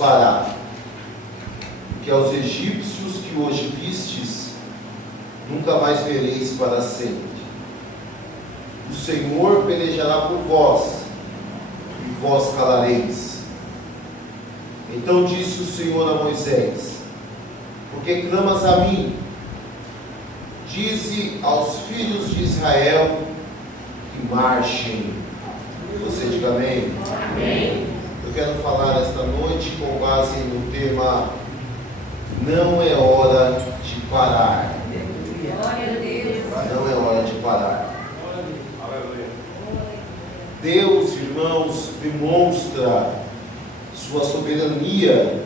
fará, que aos egípcios que hoje vistes, nunca mais vereis para sempre. O Senhor pelejará por vós, e vós calareis. Então disse o Senhor a Moisés: porque clamas a mim? Dize aos filhos de Israel que marchem. Você diga amém. Amém. Eu quero falar esta noite com base no tema: não é hora de parar. Glória a Deus. Não é hora de parar. Deus, irmãos, demonstra sua soberania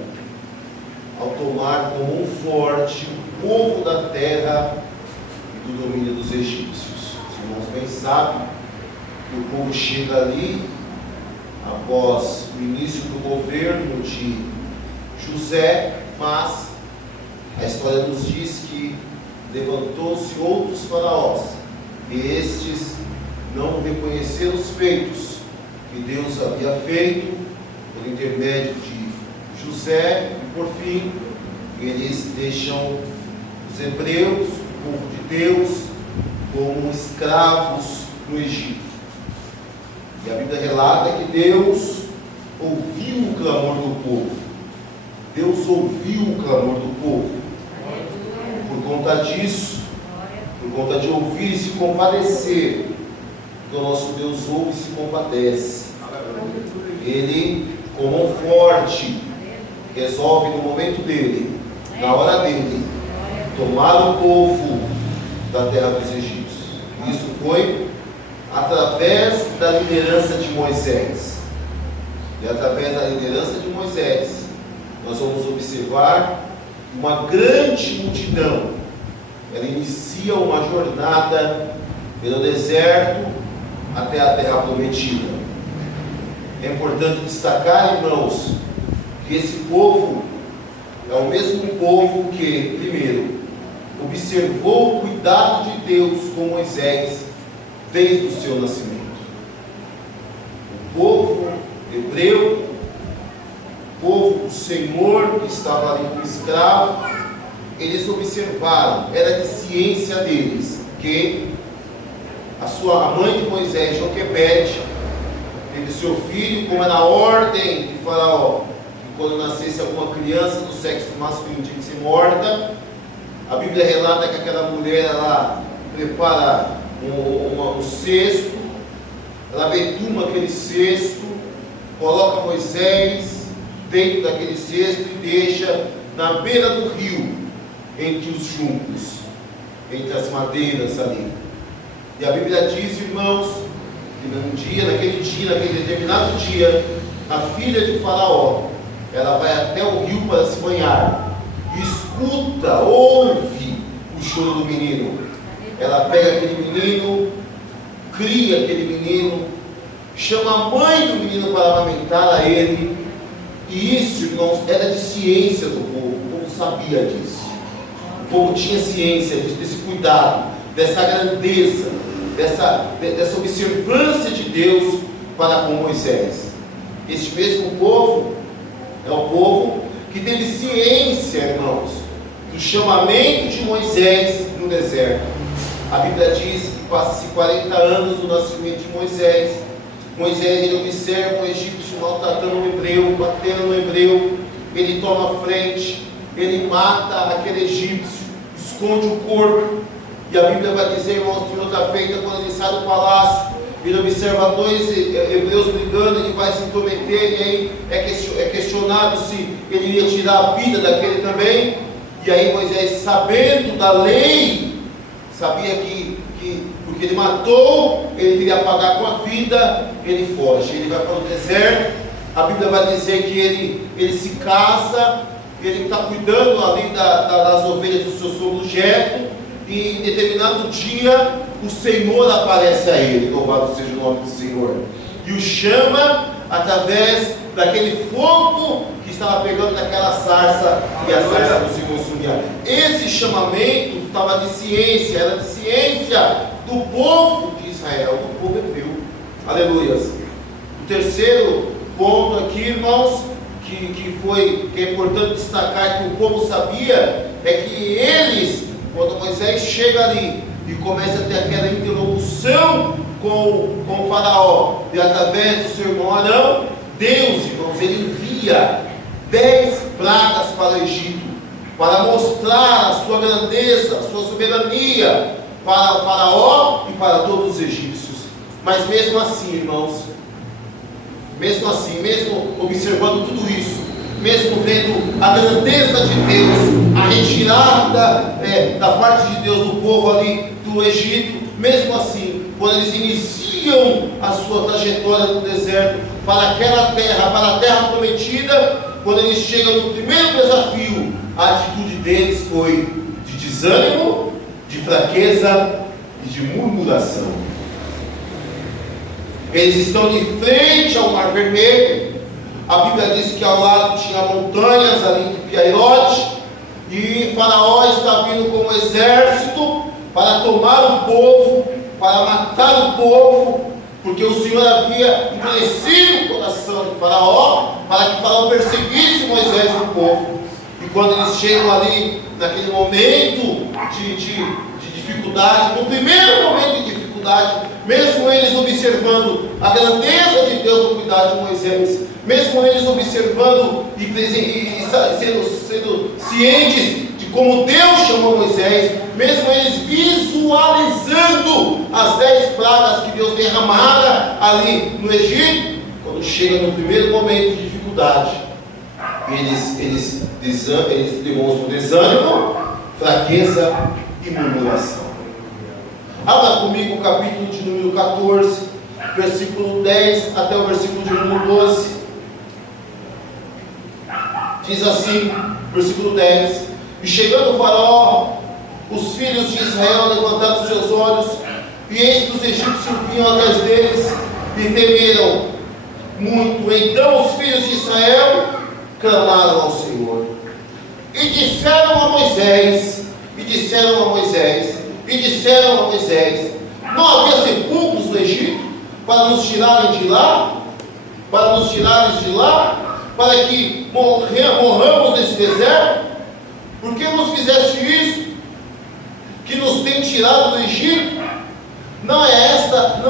ao tomar como um forte o povo da terra e do domínio dos egípcios. Os irmãos bem sabem que o povo chega ali após o início do governo de José, mas a história nos diz que levantou-se outros faraós, e estes não reconheceram os feitos que Deus havia feito por intermédio de José, e por fim eles deixam os hebreus, o povo de Deus, como escravos no Egito. E a Bíblia relata que Deus ouviu o clamor do povo. Deus ouviu o clamor do povo. Por conta disso, por conta de ouvir e se compadecer, o nosso Deus ouve e se compadece. Ele, como um forte, resolve no momento dele, na hora dele, tomar o povo da terra dos egípcios. Isso foi através da liderança de Moisés. E através da liderança de Moisés, nós vamos observar uma grande multidão. Ela inicia uma jornada pelo deserto até a terra prometida. É importante destacar, irmãos, que esse povo é o mesmo povo que, primeiro, observou o cuidado de Deus com Moisés desde o seu nascimento. O povo hebreu, o povo do Senhor que estava ali como escravo, eles observaram, era de ciência deles, que a mãe de Moisés, Joquebede, teve seu filho, como era a ordem de Faraó, que quando nascesse alguma criança do sexo masculino tinha que ser morta. A Bíblia relata que aquela mulher, ela prepara um cesto, ela betuma aquele cesto, coloca Moisés dentro daquele cesto e deixa na beira do rio, entre os juncos, entre as madeiras ali. E a Bíblia diz, irmãos, que naquele determinado dia, a filha de Faraó, ela vai até o rio para se banhar, e escuta, ouve o choro do menino. Ela pega aquele menino, cria aquele menino, chama a mãe do menino para amamentar a ele. E isso, irmãos, era de ciência do povo. O povo sabia disso. O povo tinha ciência desse cuidado, dessa grandeza, dessa observância de Deus para com Moisés. Este mesmo povo é o povo que teve ciência, irmãos, do chamamento de Moisés no deserto. A Bíblia diz que passa-se 40 anos do nascimento de Moisés. Moisés, ele observa o egípcio maltratando o hebreu, batendo no hebreu. Ele toma a frente, ele mata aquele egípcio, esconde o corpo. E a Bíblia vai dizer, irmãos, que outra feita, quando ele sai do palácio, ele observa dois hebreus brigando, ele vai se intrometer, e aí é questionado se ele iria tirar a vida daquele também. E aí Moisés, sabendo da lei, sabia que porque ele matou, ele queria pagar com a vida, ele foge, ele vai para o deserto. A Bíblia vai dizer que ele se casa, ele está cuidando ali das ovelhas do seu sogro Jetro, e em determinado dia o Senhor aparece a ele, louvado seja o nome do Senhor, e o chama através daquele fogo que estava pegando naquela sarça, e a sarça não se consumia. Esse chamamento estava de ciência, era de ciência do povo de Israel, do povo hebreu. Aleluias. O terceiro ponto aqui, irmãos, que é importante destacar, que o povo sabia, é que eles, quando Moisés chega ali e começa a ter aquela interlocução com o faraó, e através do seu irmão Arão, Deus, irmãos, ele envia 10 pragas para o Egito, para mostrar a sua grandeza, a sua soberania para o faraó e para todos os egípcios. Mas mesmo assim, irmãos, mesmo assim, mesmo observando tudo isso, mesmo vendo a grandeza de Deus, a retirada da parte de Deus do povo ali do Egito, mesmo assim, quando eles iniciam a sua trajetória no deserto para aquela terra, para a terra prometida, quando eles chegam no primeiro desafio, a atitude deles foi de desânimo, de fraqueza e de murmuração. Eles estão de frente ao Mar Vermelho. A Bíblia diz que ao lado tinha montanhas ali de Piairote, e Faraó está vindo com um exército para tomar o povo, para matar o povo, porque o Senhor havia endurecido o coração de Faraó, para que Faraó perseguisse Moisés e o povo. E quando eles chegam ali, naquele momento de dificuldade, no primeiro momento de dificuldade, mesmo eles observando a grandeza de Deus no cuidado de Moisés, mesmo eles observando e sendo cientes de como Deus chamou Moisés, mesmo eles visualizando as 10 pragas que Deus derramara ali no Egito, quando chega no primeiro momento de dificuldade, eles demonstram desânimo, fraqueza e murmuração. Abra comigo o capítulo de número 14, versículo 10 até o versículo de número 12. Diz assim, versículo 10: E chegando o faraó, os filhos de Israel levantaram seus olhos, e eis que os egípcios vinham atrás deles, e temeram muito. Então os filhos de Israel clamaram ao Senhor, e disseram a Moisés, não havia sepulcros no Egito para nos tirarem de lá, para que morramos nesse deserto? Por que nos fizeste isso, que nos tem tirado do Egito? Não é esta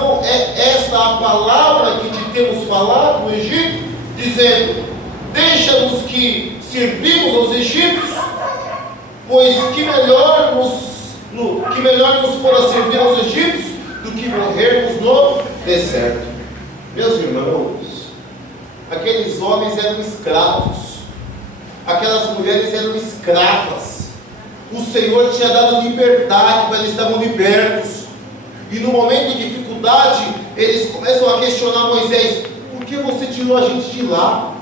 a palavra que te temos falado no Egito, dizendo: deixa-nos que servimos aos egípcios, pois que melhor nos fora servir aos egípcios do que morrermos no deserto. Meus irmãos, aqueles homens eram escravos, aquelas mulheres eram escravas. O Senhor tinha dado liberdade, mas eles estavam libertos. E no momento de dificuldade, eles começam a questionar Moisés: por que você tirou a gente de lá?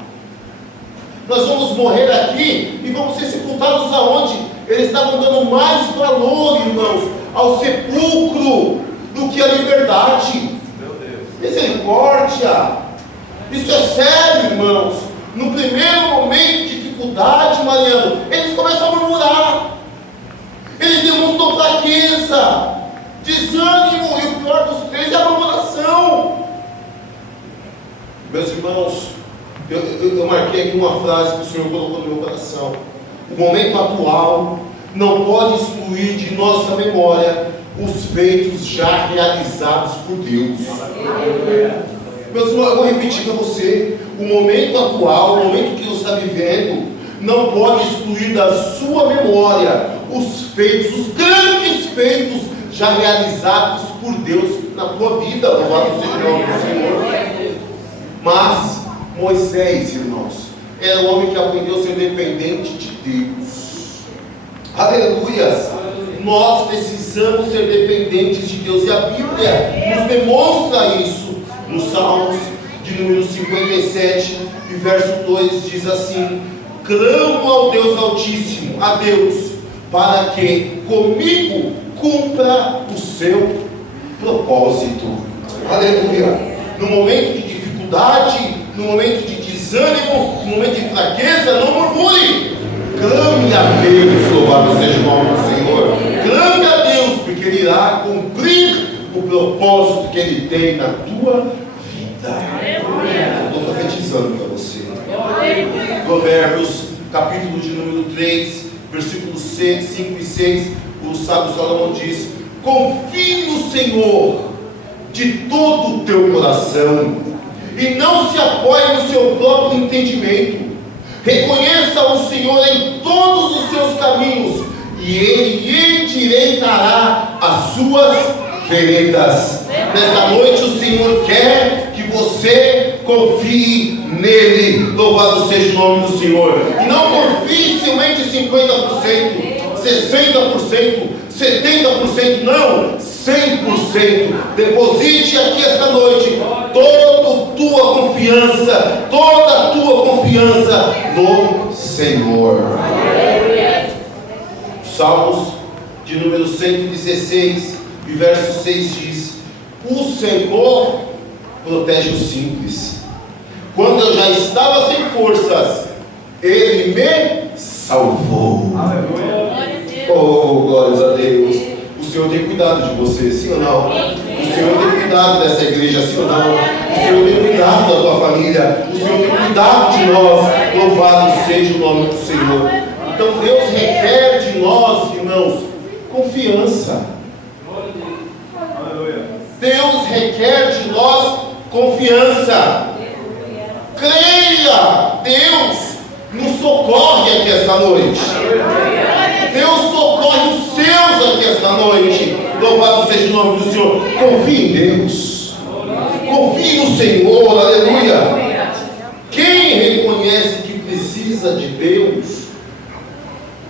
Nós vamos morrer aqui e vamos ser sepultados aonde? Eles estavam dando mais valor, irmãos, ao sepulcro do que à liberdade. Meu Deus. Misericórdia. Isso é sério, irmãos. No primeiro momento de dificuldade, Mariano, eles começam a murmurar. Eles demonstram fraqueza, desânimo, e o pior dos três é a murmuração. Meus irmãos, eu marquei aqui uma frase que o Senhor colocou no meu coração: o momento atual não pode excluir de nossa memória os feitos já realizados por Deus. Meus irmãos, eu vou repetir para você: o momento atual, o momento que você está vivendo, não pode excluir da sua memória os feitos, os grandes feitos já realizados por Deus na tua vida. Louvado seja o nome do Senhor. Mas Moisés, irmãos, era um homem que aprendeu a ser dependente de Deus. Aleluia! Nós precisamos ser dependentes de Deus, e a Bíblia nos demonstra isso. Nos Salmos de número 57 e verso 2 diz assim: clamo ao Deus Altíssimo, a Deus, para que comigo cumpra o seu propósito. Aleluia! No momento de dificuldade, no momento de desânimo, no momento de fraqueza, não murmure. Clame a Deus, louvado seja o nome do Senhor. Clame a Deus, porque Ele irá cumprir o propósito que Ele tem na tua vida. Eu estou profetizando para você. Provérbios, capítulo de número 3, versículos 5 e 6, o sábio Salomão diz: confie no Senhor de todo o teu coração, e não se apoie no seu próprio entendimento. Reconheça o Senhor em todos os seus caminhos, e Ele endireitará as suas veredas. Nesta noite o Senhor quer que você confie nele. Louvado seja o nome do Senhor. E não confie somente 50%, 60%, 70%, não, 100%. Deposite aqui esta noite toda a tua confiança no Senhor. Salmos de número 116 e verso 6 diz: o Senhor protege os simples. Quando eu já estava sem forças, Ele me salvou. Oh, glórias a Deus. O Senhor tem cuidado de você, sim ou não? O Senhor tem cuidado dessa igreja, sim ou não? O Senhor tem cuidado da tua família. O Senhor tem cuidado de nós. Louvado seja o nome do Senhor. Então Deus requer de nós, irmãos, confiança. Deus requer de nós confiança. Creia. Deus nos socorre aqui esta noite. Deus socorre os seus aqui esta noite. Louvado seja o nome do Senhor. Confie em Deus. Confie no Senhor. Aleluia. Quem reconhece que precisa de Deus,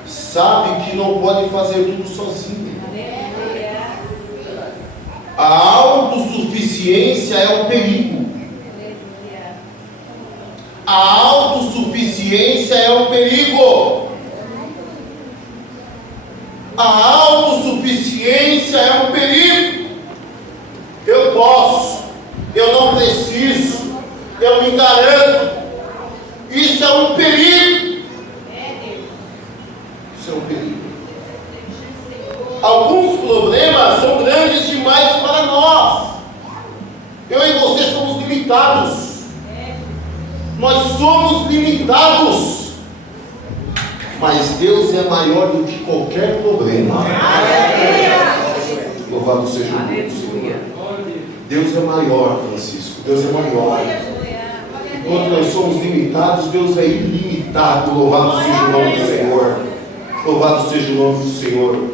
sabe que não pode fazer tudo sozinho. A autossuficiência é um perigo. A autossuficiência é um perigo. A autossuficiência é um perigo. Eu posso, eu não preciso, eu me garanto. Isso é um perigo. Isso é um perigo. Alguns problemas são grandes demais para nós. Eu e você somos limitados. Nós somos limitados. Mas Deus é maior do que qualquer problema. Louvado seja o nome do Senhor. Deus é maior, Francisco. Deus é maior. Enquanto nós somos limitados, Deus é ilimitado. Louvado seja o nome do Senhor. Louvado seja o nome do Senhor.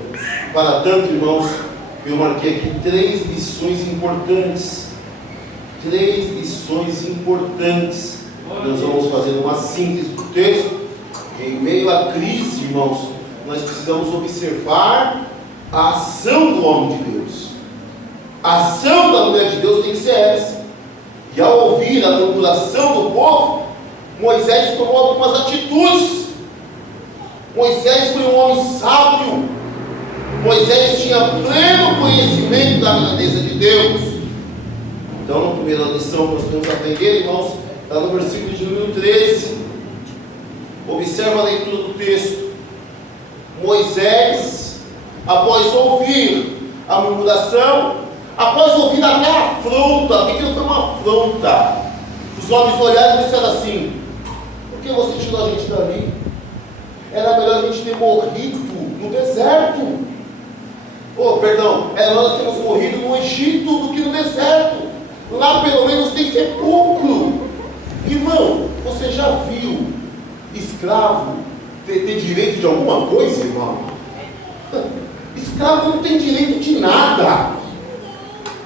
Para tanto, irmãos, eu marquei aqui 3 lições importantes. 3 lições importantes. Nós vamos fazer uma síntese do texto. Em meio à crise, irmãos, nós precisamos observar a ação do homem de Deus. A ação da mulher de Deus tem que ser essa. E ao ouvir a murmuração do povo, Moisés tomou algumas atitudes. Moisés foi um homem sábio. Moisés tinha pleno conhecimento da grandeza de Deus. Então, na primeira lição que nós podemos aprender, irmãos, está no versículo de número 13. Observa a leitura do texto. Moisés, após ouvir a murmuração, após ouvir até a afronta, porque aquilo foi uma afronta, os homens olharam e disseram assim: por que você tirou a gente dali? Era melhor a gente ter morrido no deserto. Era nós termos morrido no Egito do que no deserto. Lá pelo menos tem sepulcro. Irmão, você já viu escravo ter direito de alguma coisa, irmão? Escravo não tem direito de nada.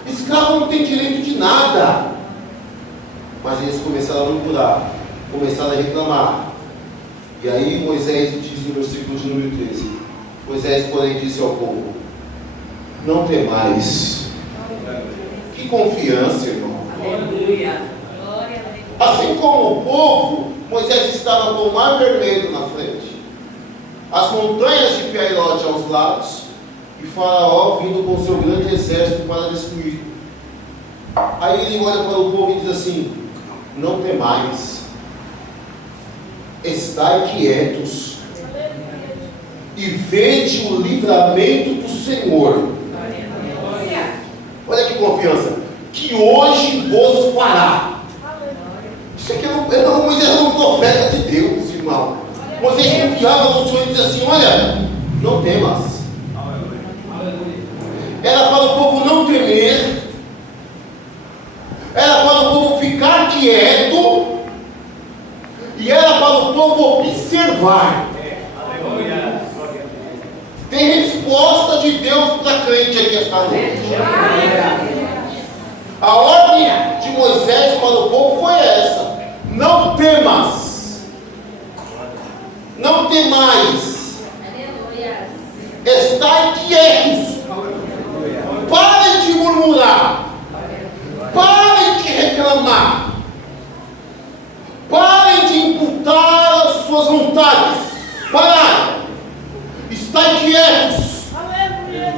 Escravo não tem direito de nada. Mas eles começaram a murmurar, começaram a reclamar. E aí Moisés diz no versículo de número 13: Moisés, porém, disse ao povo: não temais. Que confiança, irmão. Aleluia. Assim como o povo, Moisés estava com o mar vermelho na frente, as montanhas de Piairote aos lados, e Faraó vindo com seu grande exército para destruir. Aí ele olha para o povo e diz assim: não temais, estai quietos e vede o livramento do Senhor. Olha que confiança, que hoje vos fará. Isso aqui Moisés era um profeta de Deus, irmão. Moisés confiava no Senhor e dizia assim: olha, não temas. Era para o povo não temer, era para o povo ficar quieto, e era para o povo observar. Tem resposta de Deus para crente aqui esta noite. A ordem de Moisés para o povo foi essa: não temas, não temais, estai quietos, parem de murmurar, parem de reclamar, parem de imputar as suas vontades, parem, estai quietos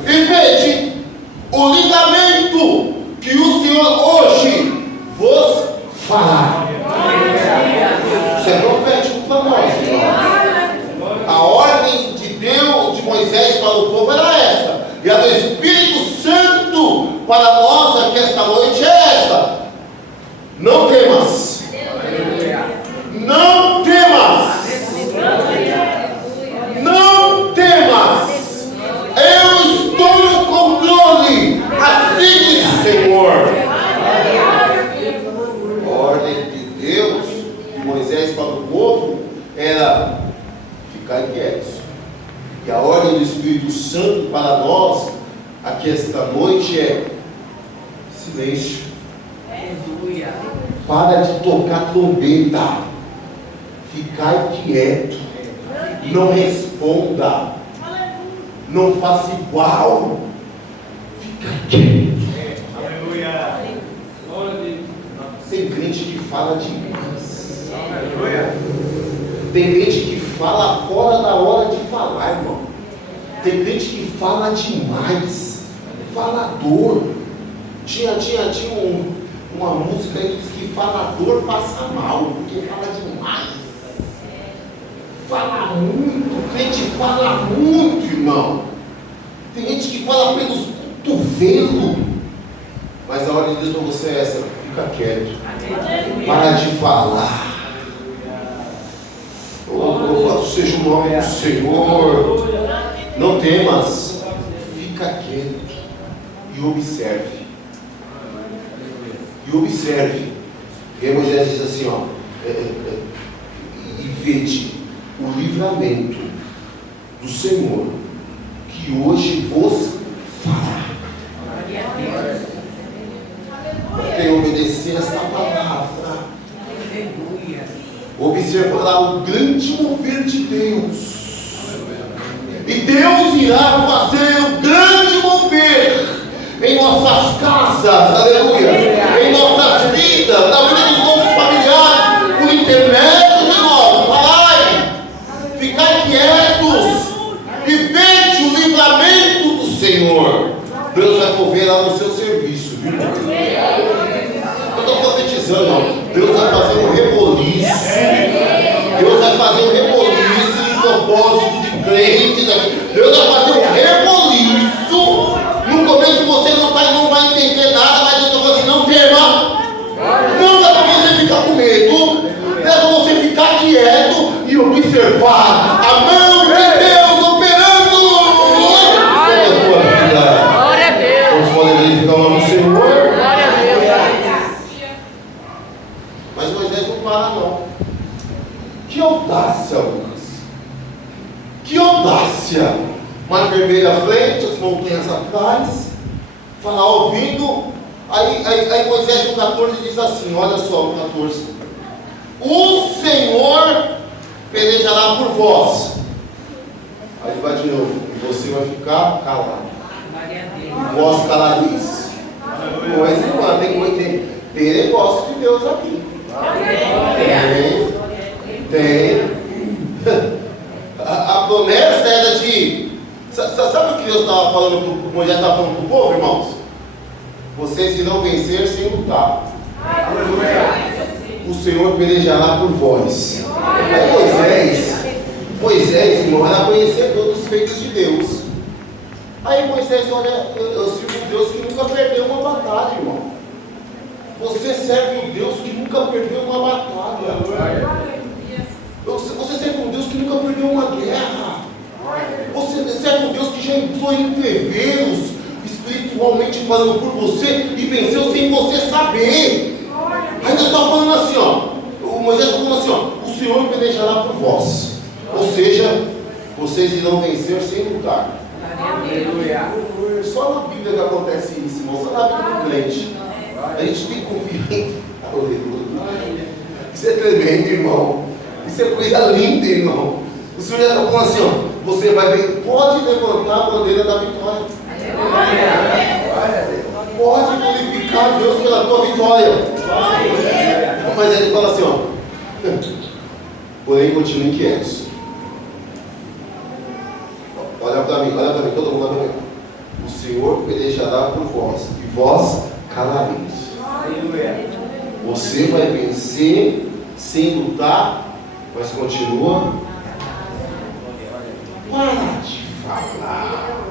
e vede o livramento que o Senhor hoje vos fará. Isso é profético para nós, irmão. A ordem de Deus, de Moisés para o povo era essa, e a do Espírito Santo para nós aqui esta noite é esta: não temas, não temas, não temas, eu estou no controle, assim diz o Senhor. A ordem de Deus, de Moisés para o povo, era ficar quietos. E a ordem do Espírito Santo para nós aqui esta noite é silêncio. Para de tocar trombeta, ficar quieto, não responda, não faça igual, fica quieto. Tem crente que fala demais, tem crente que fala fora da hora de falar, irmão. Tem crente que fala demais, falador. Tinha uma música aí que diz que falador passa mal, porque fala demais, fala muito. O crente fala muito, irmão. Tem gente que fala pelos cotovelos. Mas a ordem de Deus para você é essa: fica quieto, para de falar. Louvado seja o nome do Senhor. Não temas, fica quieto e observe. E observe. E aí Moisés diz assim, ó, e vede o livramento do Senhor que hoje vos fará. Quem obedecer esta palavra observará o grande mover de Deus. E Deus irá fazer o grande mover em nossas casas, aleluia, em nossas vidas, na vida dos nossos familiares, por intermédio de nós. Parai, ficai quietos e vede o livramento do Senhor. Deus vai mover lá no seu serviço, viu? Eu estou profetizando, não. Deus vai fazer um reboliço. Deus vai fazer um reboliço em propósito de crentes. Deus vai fazer um reboliço. No começo você não vai entender nada, mas Deus vai falar assim: não tema. Não dá para você ficar com medo. É para você ficar quieto e observar a mão de Deus operando. Glória a Deus. Vamos poder verificar o nome do Senhor. Glória a Deus. Mas Moisés não para, não. Que audácia, Lucas! Que audácia! Mar vermelho à frente, as montanhas atrás, Faraó ouvindo. Aí Moisés no 14 diz assim: olha só, no 14: o Senhor pelejará por vós. Aí vai de novo: e você vai ficar calado. Vós calareis. Mas irmã, tem negócio de Deus aqui. Tem. A promessa era de. Sabe o que Deus estava falando, Moisés estava falando para o povo, irmãos? Vocês irão vencer sem lutar. O Senhor pelejará por vós. Moisés, irmão, era conhecedor dos feitos de Deus. Aí Moisés, olha, eu sirvo um Deus que nunca perdeu uma batalha, irmão. Você serve um Deus que nunca perdeu uma batalha. Você que nunca perdeu uma guerra. Você serve um Deus que já entrou em entreveros, espiritualmente falando por você, e venceu sem você saber. Ainda está falando assim, ó. O Moisés está falando assim, ó. O Senhor pelejará por vós. Ou seja, vocês irão vencer sem lutar. Aleluia. Só na Bíblia que acontece isso, irmão. Só na Bíblia do crente. A gente tem confiança. Aleluia. Isso é tremendo, irmão. Isso é coisa linda, irmão. O Senhor já está falando assim, ó. Você vai ver, pode levantar a bandeira da vitória. Pode glorificar Deus pela tua vitória. Mas ele fala assim, ó. Porém, continuem quietos. Olha para mim, todo mundo olha para mim. O Senhor pelejará por vós, e vós calareis. Você vai vencer sem lutar, mas continua. Para de falar.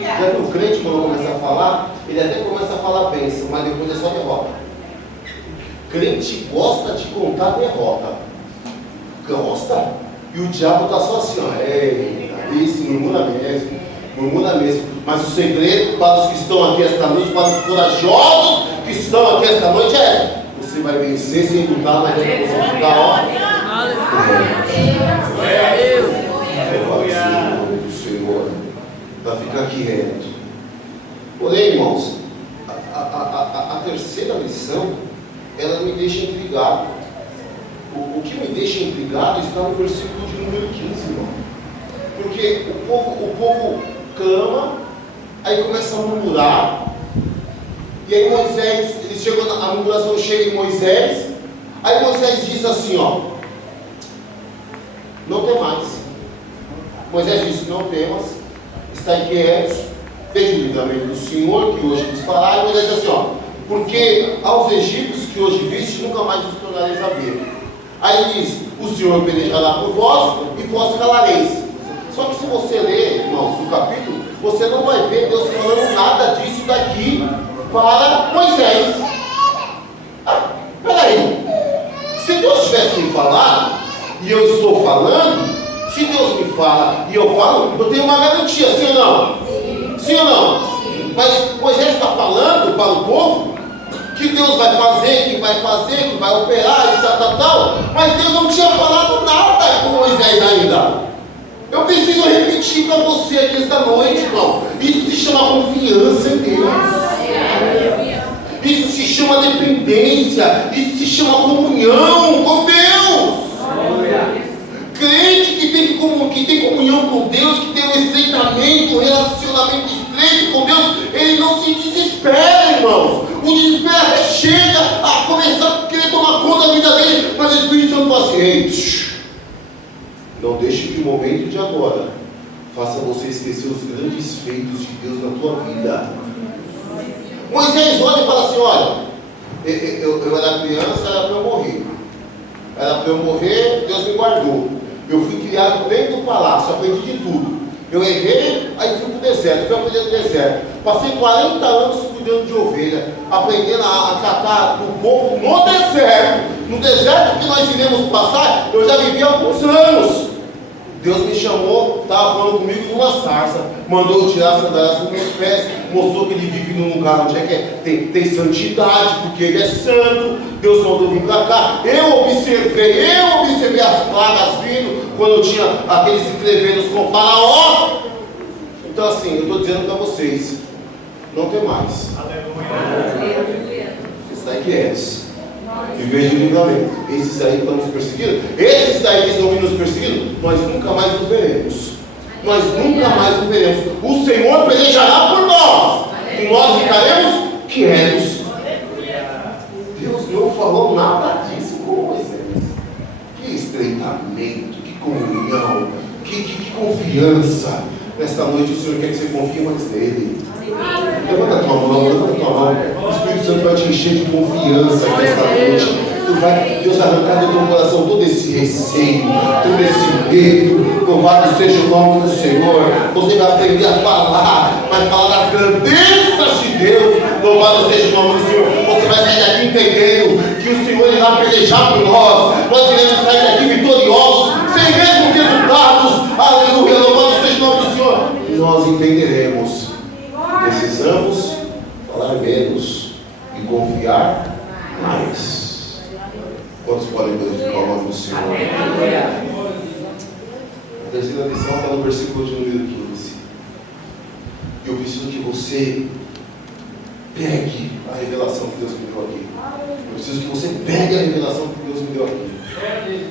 Já que o crente, quando começa a falar, ele até começa a falar bênção, mas depois é só derrota. Crente gosta de contar derrota. Gosta. E o diabo está só assim, ó. Isso, murmura mesmo. Mas o segredo para os que estão aqui esta noite, para os corajosos que estão aqui esta noite é: você vai vencer sem lutar, mas vai você lutar, ó. Senhor, para ficar aqui reto. Porém, irmãos, a terceira lição, ela me deixa intrigado. O que me deixa intrigado está no versículo de número 15, irmão. Porque o povo clama, aí começa a murmurar, e aí Moisés, eles chegam, a murmuração chega em Moisés, aí Moisés diz assim, ó: não temais. Moisés disse: não temas, estai quietos, veja o livramento do Senhor que hoje vos fará. E Moisés diz assim, ó: porque aos egípcios que hoje viste, nunca mais vos tornareis a ver. Aí diz: o Senhor pelejará por vós, e vós calareis. Só que se você ler, irmãos, o capítulo, você não vai ver Deus falando nada disso daqui para Moisés. Peraí, se Deus tivesse me falado, e eu estou falando, se Deus me fala e eu falo, eu tenho uma garantia, sim ou não? Sim ou não? Mas Moisés está falando para o povo que Deus vai fazer, que vai operar e tal, mas Deus não tinha falado nada com Moisés ainda. Eu preciso repetir para você aqui esta noite, irmão. Isso se chama confiança em Deus. Isso se chama dependência. Isso se chama comunhão com Deus. Crente que tem comunhão com Deus, que tem um estreitamento, um relacionamento estreito com Deus, ele não se desespera, irmãos. O desespero até chega a começar a querer tomar conta da vida dele, mas o Espírito Santo fala assim: ei, não deixe que o momento de agora faça você esquecer os grandes feitos de Deus na tua vida. Moisés olha e fala assim: olha, eu era criança, era para eu morrer, Deus me guardou. Eu fui criado dentro do palácio, aprendi de tudo. Eu errei, aí fui para o deserto, fui aprendendo no deserto. Passei 40 anos cuidando de ovelha, aprendendo a tratar do povo no deserto. No deserto que nós iremos passar, eu já vivi há alguns anos. Deus me chamou, estava falando comigo numa sarça, mandou eu tirar as sandálias dos meus pés, mostrou que ele vive num lugar onde tem santidade, porque ele é santo. Deus mandou vir para cá. Eu observei as plagas vindo, quando eu tinha aqueles entreveros com Faraó. Então assim, eu estou dizendo para vocês: não tem mais. Aleluia. Está quietos. Viver de livramento. Esses aí que estão nos perseguindo, esses daí que estão nos perseguindo, nós nunca mais nos veremos. O Senhor pelejará por nós, e nós ficaremos quietos. Deus não falou nada disso com Moisés. Que estreitamento, que comunhão, que confiança. Nesta noite o Senhor quer que você confie mais nele. Levanta a tua mão. O Espírito Santo vai te encher de confiança nesta noite. Deus vai arrancar do teu coração todo esse receio, todo esse medo. Louvado seja o nome do Senhor. Você vai aprender a falar, vai falar das grandezas de Deus. Louvado seja o nome do Senhor. Você vai sair daqui entendendo que o Senhor irá pelejar por nós. Nós iremos sair daqui vitoriosos, nós entenderemos. Precisamos falar menos e confiar mais. Quantos podem glorificar o nome do Senhor? A terceira lição está no versículo de número 15. E eu preciso que você pegue a revelação que Deus me deu aqui. Eu preciso que você pegue a revelação que Deus me deu aqui.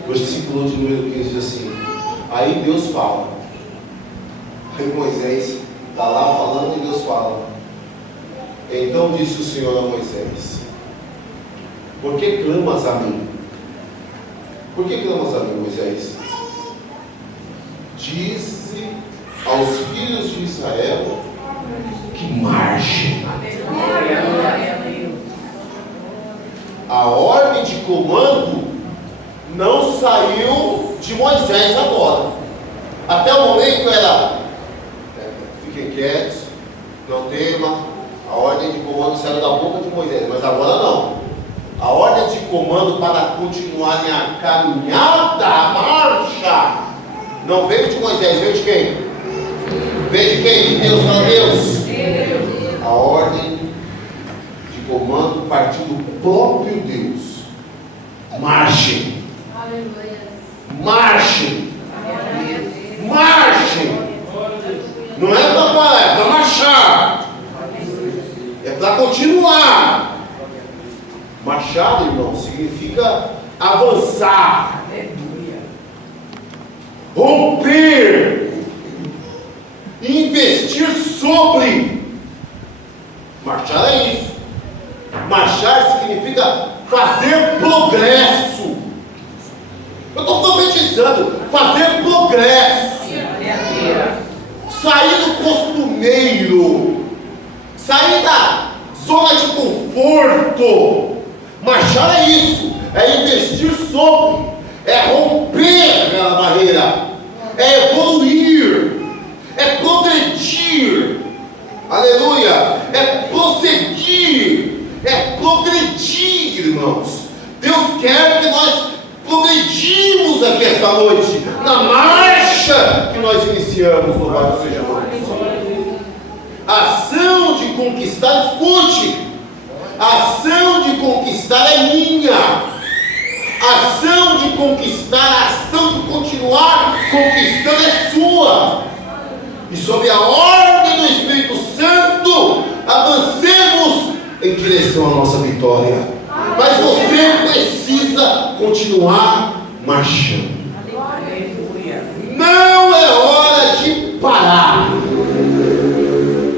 O versículo de número 15 diz assim: aí Deus fala. Aí Moisés está lá falando e Deus fala. Então disse o Senhor a Moisés: por que clamas a mim? Por que clamas a mim, Moisés? Dize aos filhos de Israel que marchem. A ordem de comando não saiu de Moisés agora. Até o momento era: fiquem quietos, não tema. A ordem de comando saiu da boca de Moisés, mas agora não. A ordem de comando para continuarem a caminhada, a marcha, não veio de Moisés, veio de quem? Veio de quem? De Deus para Deus. A ordem de comando partiu do próprio Deus. Marchem. Marchem. Marchem. Não é para parar, é para marchar. É para continuar. Marchar, irmão, significa avançar, romper, investir sobre. Marchar é isso. Marchar significa fazer progresso. Eu estou profetizando, fazer progresso. Sair do costumeiro, sair da zona de conforto. Marchar é isso, é investir sobre, é romper aquela barreira, é evoluir, é progredir, aleluia, é prosseguir, é progredir, irmãos. Deus quer que nós progredimos aqui esta noite, na marcha que nós iniciamos, louvado seja o nome do Senhor. A ação de conquistar, escute. A ação de conquistar é minha. A ação de conquistar, a ação de continuar conquistando é sua. E sob a ordem do Espírito Santo, avancemos em direção à nossa vitória. Mas você precisa continuar marchando. Não é hora de parar.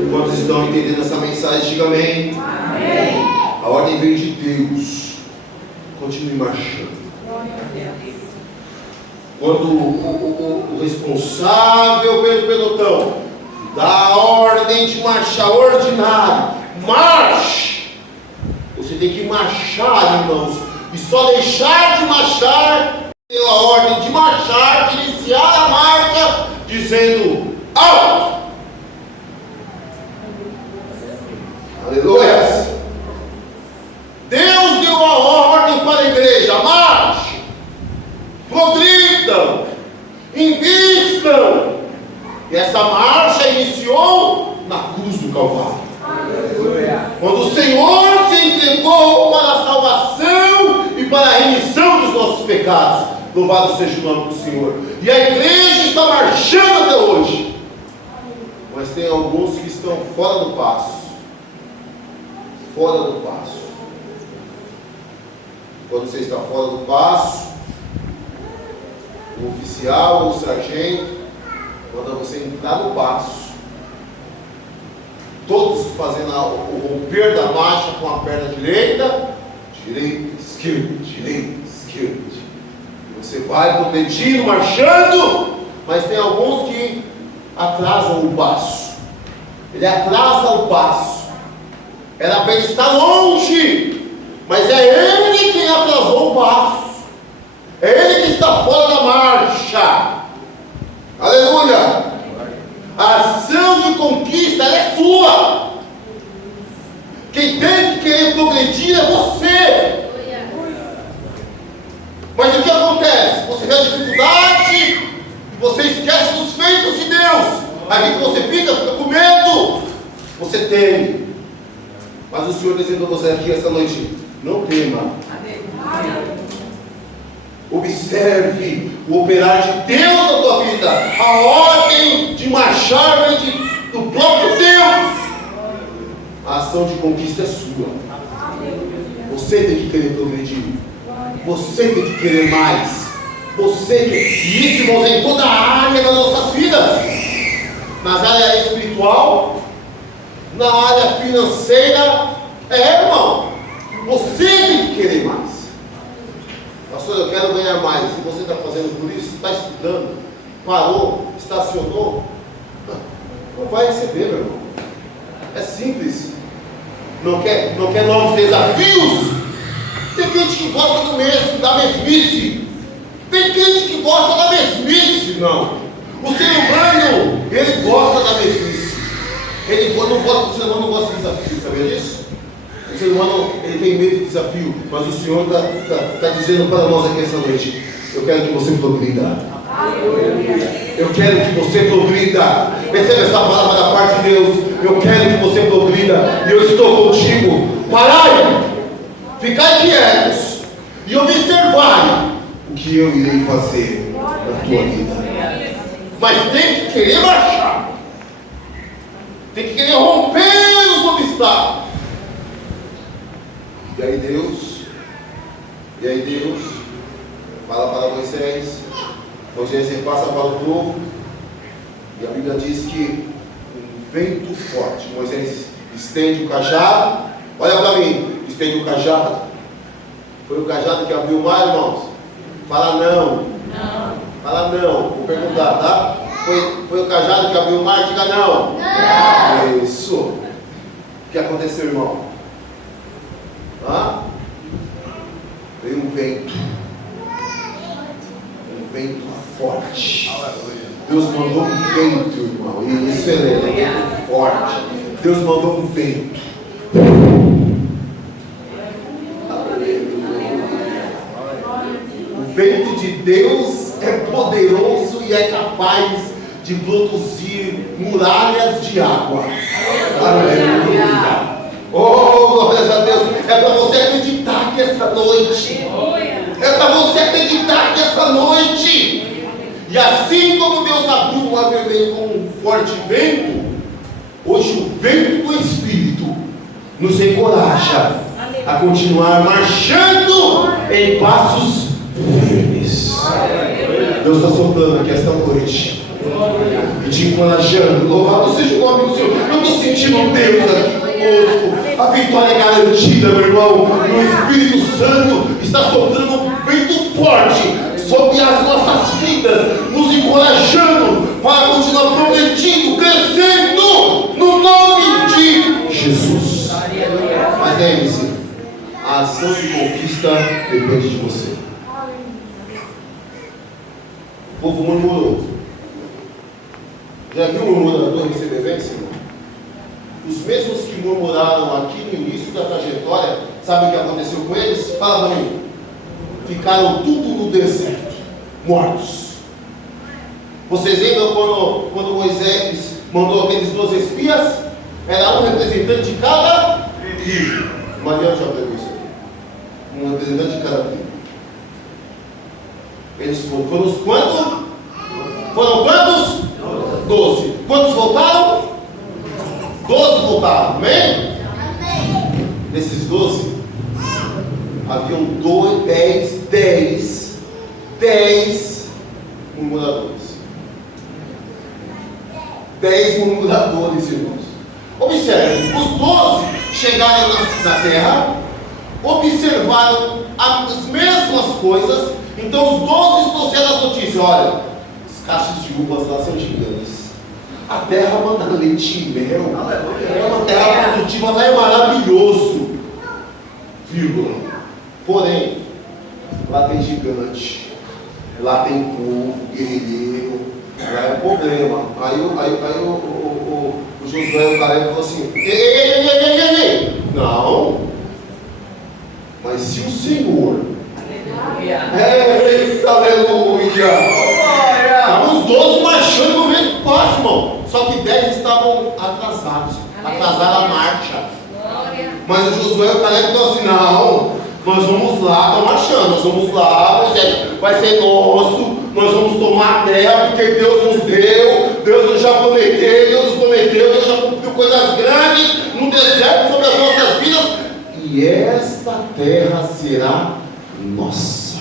Quantos estão entendendo essa mensagem? Diga amém. A ordem veio de Deus. Continue marchando. Quando o responsável pelo pelotão dá a ordem de marchar ordinário, marche. Você tem que marchar, irmãos. E só deixar de marchar, deu a ordem de marchar, de iniciar a marcha, dizendo alto. Aleluia. Deus deu a ordem para a igreja: marche, progridam, invistam. E essa marcha iniciou na cruz do Calvário. Quando o Senhor se entregou para a salvação e para a remissão dos nossos pecados. Louvado seja o nome do Senhor. E a igreja está marchando até hoje. Mas tem alguns que estão fora do passo. Fora do passo. Quando você está fora do passo, o oficial ou o sargento manda você entrar no passo. Todos fazendo o romper da marcha com a perna direita, esquerda, direita, esquerda. E você vai progredindo, marchando, mas tem alguns que atrasam o passo. Ele atrasa o passo. Era para ele estar longe, mas é ele quem atrasou o passo. É ele que está fora da marcha. Aleluia. A ação de conquista ela é sua. Quem tem que querer progredir é você. Mas o que acontece? Você vê a dificuldade e você esquece dos feitos de Deus. Aqui você fica com medo. Você teme. Mas o Senhor está dizendo a você aqui essa noite: não tema. Observe o operar de Deus na tua vida. A ordem de marchar vem do próprio Deus. A ação de conquista é sua. Você tem que querer progredir. Você tem que querer mais. Você tem. E isso, irmãos, é em toda a área das nossas vidas. Na área espiritual, na área financeira. Irmão, você tem que querer mais. Pastor, eu quero ganhar mais. Se você está fazendo por isso, está estudando, parou, estacionou, não vai receber, meu irmão. É simples. Não quer novos desafios? Tem gente que gosta da mesmice. Tem gente que gosta da mesmice. Não. O ser humano, ele gosta da mesmice. O ser humano não gosta de desafio, sabia disso? O ser humano, ele tem medo de desafio. Mas o Senhor está dizendo para nós aqui essa noite: eu quero que você progrida. Eu quero que você progrida. Recebe essa palavra da parte de Deus. Eu quero que você progrida. E eu estou contigo. Parai, ficai quietos e observai o que eu irei fazer na tua vida. Mas tem que querer marchar. Tem que querer romper os obstáculos. E aí Deus fala para Moisés. Moisés repassa para o povo. E a Bíblia diz que um vento forte. Moisés estende o cajado. Olha para mim. Estende o cajado. Foi o cajado que abriu o mar, irmãos? Fala não. Não. Fala não. Vou perguntar, tá? Foi o cajado que abriu o mar? Diga não. Não. Isso. O que aconteceu, irmão? Veio um vento forte. Deus mandou um vento, irmão. E isso é vento forte. Deus mandou um vento. O vento de Deus é poderoso e é capaz de produzir muralhas de água. Aleluia. Oh, glórias a Deus. É para você acreditar que essa noite. É para você acreditar que essa noite. E assim como Deus abriu o mar vermelho com um forte vento, hoje o vento do Espírito nos encoraja a continuar marchando em passos firmes. Deus está soprando aqui esta noite e te encorajando. Louvado seja o nome do Senhor. Eu estou sentindo Deus aqui conosco. A vitória é garantida, meu irmão. O Espírito Santo está soprando um vento forte sobre as nossas vidas, nos encorajando para continuar progredindo, crescendo no nome de Jesus. Mas lembre-se, a ação de conquista depende de você. O povo murmurou. Já viu o murmurador receber bênção, irmão? Os mesmos que murmuraram aqui no início da trajetória, sabe o que aconteceu com eles? Fala para mim. Ficaram tudo no deserto, mortos. Vocês lembram quando Moisés mandou aqueles 12 espias? Era um representante de cada tribo. Mariana já pegou isso aqui. Um representante de cada tribo. Eles foram os quantos? Foram quantos? 12. Quantos voltaram? 12 voltaram. Amém? Amém. Desses 12, haviam 10 murmuradores. 10 murmuradores, irmãos. Observe, os 12 chegaram na terra, observaram as mesmas coisas. Então os 12 trouxeram as notícias. Olha, os cachos de uvas lá são gigantes. A terra manda leite e mel. É uma terra produtiva, lá é maravilhoso. Vírgula. Porém, lá tem gigante. Lá tem povo, guerreiro. Lá é problema. Aí o Josué, o Caleb, falou assim: ei. Não. Mas se o Senhor... Eita, aleluia! Estavam os 12 marchando no mesmo passo, irmão. Só que 10 estavam atrasados, atrasaram a marcha. Glória. Mas o Josué e o Caleb estão assim, não, nós vamos lá, estão marchando, nós vamos lá, vai ser nosso, nós vamos tomar a terra, porque Deus nos deu, Deus nos já prometeu, Deus já cumpriu coisas grandes no deserto sobre as nossas vidas, e esta terra será nossa.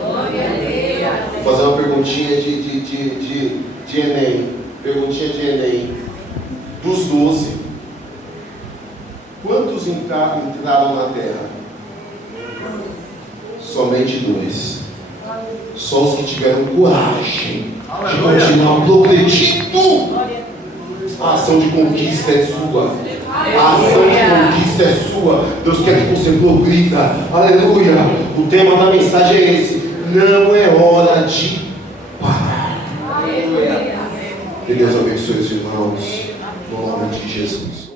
Glória a Deus. Vou fazer uma perguntinha de Enem, perguntinha de Enem, dos 12, quantos entraram na terra? Somente 2. Só os que tiveram coragem de continuar progredindo. A ação de conquista é sua. A ação de conquista é sua. Deus quer que você progrida. Aleluia. O tema da mensagem é esse. Não é hora de parar. Que Deus abençoe os irmãos. No nome de Jesus.